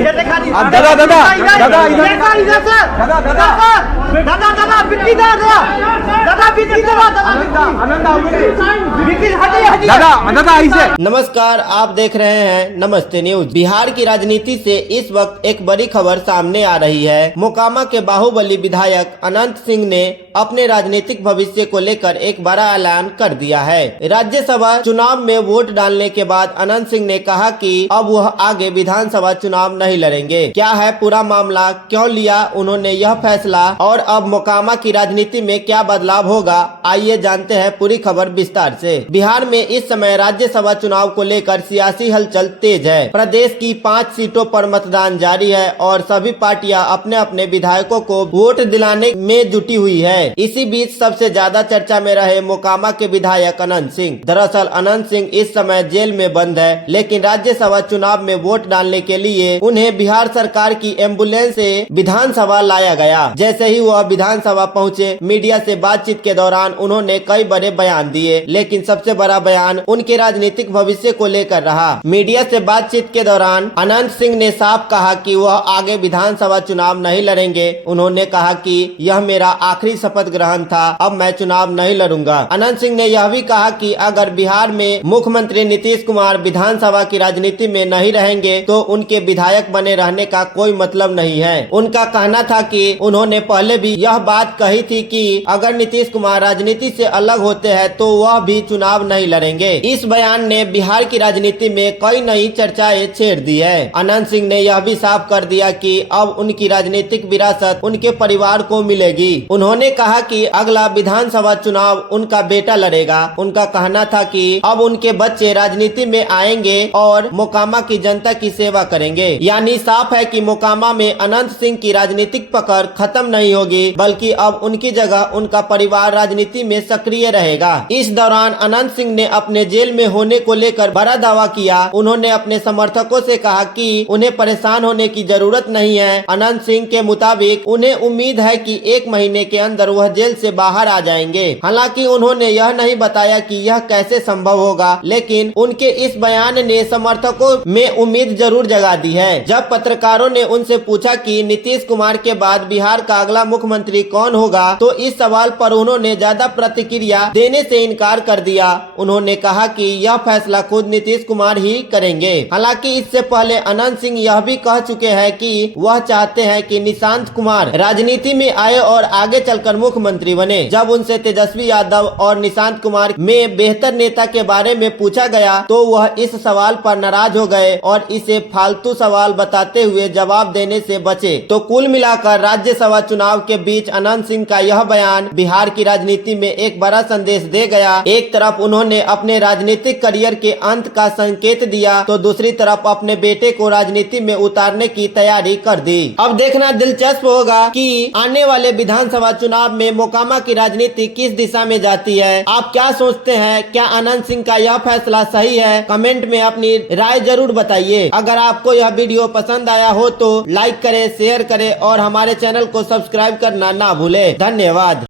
दादा दादा दादा नमस्कार, आप देख रहे हैं नमस्ते न्यूज। बिहार की राजनीति से इस वक्त एक बड़ी खबर सामने आ रही है। मोकामा के बाहुबली विधायक अनंत सिंह ने अपने राजनीतिक भविष्य को लेकर एक बड़ा ऐलान कर दिया है। राज्यसभा चुनाव में वोट डालने के बाद अनंत सिंह ने कहा कि अब वह आगे विधानसभा चुनाव नहीं लड़ेंगे। क्या है पूरा मामला, क्यों लिया उन्होंने यह फैसला और अब मोकामा की राजनीति में क्या बदलाव होगा, आइए जानते हैं पूरी खबर विस्तार से। बिहार में इस समय राज्यसभा चुनाव को लेकर सियासी हलचल तेज है। प्रदेश की 5 सीटों पर मतदान जारी है और सभी पार्टियां अपने अपने विधायकों को वोट दिलाने में जुटी हुई है। इसी बीच सबसे ज्यादा चर्चा में रहे मोकामा के विधायक अनंत सिंह। दरअसल अनंत सिंह इस समय जेल में बंद है, लेकिन राज्यसभा चुनाव में वोट डालने के लिए उन्हें बिहार सरकार की एम्बुलेंस से विधानसभा लाया गया। जैसे ही वह विधानसभा पहुंचे, मीडिया से बातचीत के दौरान उन्होंने कई बड़े बयान दिए, लेकिन सबसे बड़ा बयान उनके राजनीतिक भविष्य को लेकर रहा। मीडिया से बातचीत के दौरान अनंत सिंह ने साफ कहा कि वह आगे विधानसभा चुनाव नहीं लड़ेंगे। उन्होंने कहा कि यह मेरा आखिरी शपथ ग्रहण था, अब मैं चुनाव नहीं लड़ूंगा। अनंत सिंह ने यह भी कहा कि अगर बिहार में मुख्यमंत्री नीतीश कुमार विधानसभा की राजनीति में नहीं रहेंगे तो उनके विधायक बने रहने का कोई मतलब नहीं है। उनका कहना था कि उन्होंने पहले भी यह बात कही थी कि अगर नीतीश कुमार राजनीति से अलग होते हैं तो वह भी चुनाव नहीं लड़ेंगे। इस बयान ने बिहार की राजनीति में कई नई चर्चाएं छेड़ दी है। अनंत सिंह ने यह भी साफ कर दिया कि अब उनकी राजनीतिक विरासत उनके परिवार को मिलेगी। उन्होंने कहा कि अगला विधानसभा चुनाव उनका बेटा लड़ेगा। उनका कहना था कि अब उनके बच्चे राजनीति में आएंगे और मोकामा की जनता की सेवा करेंगे। यानी साफ है कि मोकामा में अनंत सिंह की राजनीतिक पकड़ खत्म नहीं होगी, बल्कि अब उनकी जगह उनका परिवार राजनीति में सक्रिय रहेगा। इस दौरान अनंत सिंह ने अपने जेल में होने को लेकर बड़ा दावा किया। उन्होंने अपने समर्थकों से कहा कि उन्हें परेशान होने की जरूरत नहीं है। अनंत सिंह के मुताबिक उन्हें उम्मीद है कि 1 महीने के अंदर वह जेल से बाहर आ जाएंगे। हालांकि उन्होंने यह नहीं बताया कि यह कैसे संभव होगा, लेकिन उनके इस बयान ने समर्थकों में उम्मीद जरूर जगा दी है। जब पत्रकारों ने उनसे पूछा कि नीतीश कुमार के बाद बिहार का अगला मुख्यमंत्री कौन होगा, तो इस सवाल पर उन्होंने ज्यादा प्रतिक्रिया देने से इनकार कर दिया। उन्होंने कहा कि यह फैसला खुद नीतीश कुमार ही करेंगे। हालांकि इससे पहले अनंत सिंह यह भी कह चुके हैं कि वह चाहते हैं कि निशांत कुमार राजनीति में आए और आगे चलकर मुख्यमंत्री बने। जब उनसे तेजस्वी यादव और निशांत कुमार में बेहतर नेता के बारे में पूछा गया तो वह इस सवाल पर नाराज हो गए और इसे फालतू सवाल बताते हुए जवाब देने से बचे। तो कुल मिलाकर राज्यसभा चुनाव के बीच अनंत सिंह का यह बयान बिहार की राजनीति में एक बड़ा संदेश दे गया। एक तरफ उन्होंने अपने राजनीतिक करियर के अंत का संकेत दिया, तो दूसरी तरफ अपने बेटे को राजनीति में उतारने की तैयारी कर दी। अब देखना दिलचस्प होगा कि आने वाले विधानसभा चुनाव में मोकामा की राजनीति किस दिशा में जाती है। आप क्या सोचते हैं? क्या अनंत सिंह का यह फैसला सही है? कमेंट में अपनी राय जरूर बताइए। अगर आपको यह वीडियो पसंद आया हो तो लाइक करें, शेयर करें और हमारे चैनल को सब्सक्राइब करना ना भूलें। धन्यवाद।